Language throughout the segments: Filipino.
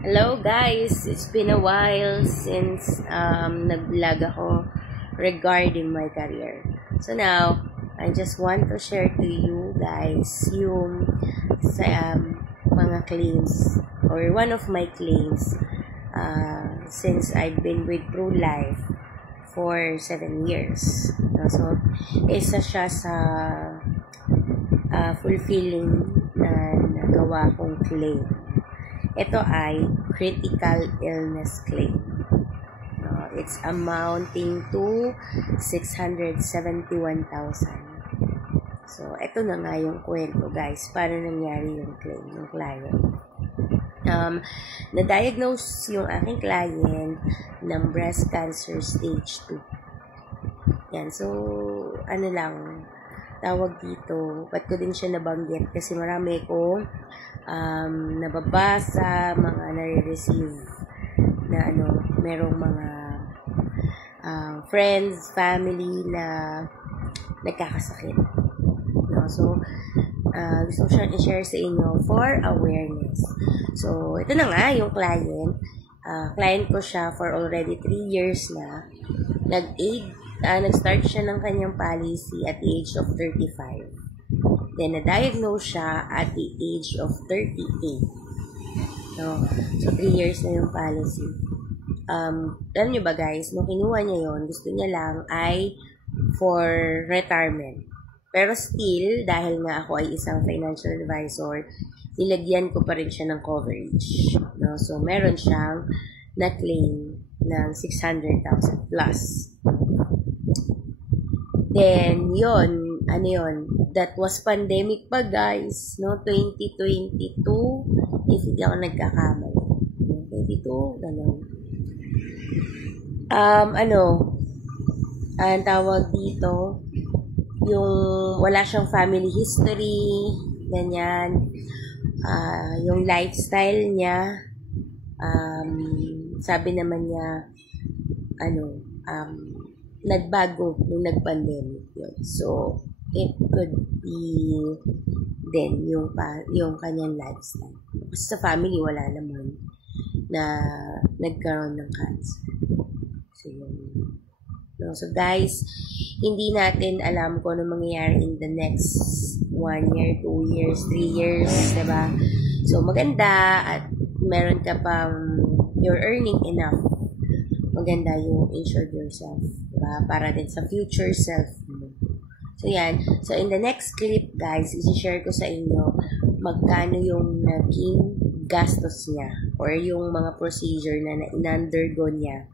Hello guys, it's been a while since nag-vlog ako regarding my career. So now, I just want to share to you guys yung sa mga claims or one of my claims since I've been with ProLife for 7 years. So, isa siya sa fulfilling na nagawa kong claim. Ito ay critical illness claim. It's amounting to 671,000. So, ito na nga yung kwento, guys. Paano nangyari yung claim ng client? Na-diagnose yung aking client ng breast cancer stage 2. Yan. So, ano lang, tawag dito, ba't ko din siya nabanggit? Kasi marami ko nababasa, mga nare-receive na merong mga friends, family na nagkakasakit. So, gusto ko siya i-share sa inyo for awareness. So, ito na nga yung client. Client ko siya for already 3 years na. Nag-start siya ng kanyang policy at the age of 35. Then, na-diagnose siya at the age of 38. So 3 years na yung policy. Alam nyo ba guys, nung kinuha niya yon, gusto niya lang ay for retirement. Pero still, dahil nga ako ay isang financial advisor, nilagyan ko pa rin siya ng coverage. So, meron siyang na-claim ng 600,000 plus. Then, that was pandemic pa guys, 2022, if hindi ako nagkakamali. 22, gano'n. Ang tawag dito, yung wala siyang family history, ganyan. Yung lifestyle niya, sabi naman niya, nagbago nung nag-pandemic yun. So, it could be then yung kanyang lifestyle. Kasi sa family, wala naman na nagkaroon ng cancer. So, yun. So, guys, hindi natin alam kung ano mangyayari in the next 1 year, 2 years, 3 years, diba? So, maganda at meron ka pang you're earning enough. Maganda yung insure yourself, diba? Para din sa future self mo. So, yan. So, in the next clip, guys, isi-share ko sa inyo magkano yung naging gastos niya or yung mga procedure na in-undergo niya.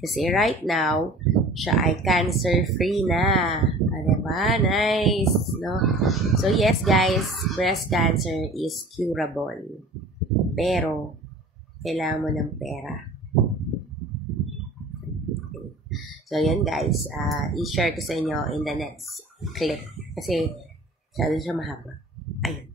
Kasi right now, siya ay cancer-free na. Diba? Nice, no? So, yes, guys, breast cancer is curable. Pero, kailangan mo ng pera. So, yan guys, i-share ko sa inyo in the next clip. Kasi, masyado siya mahaba. Ayun.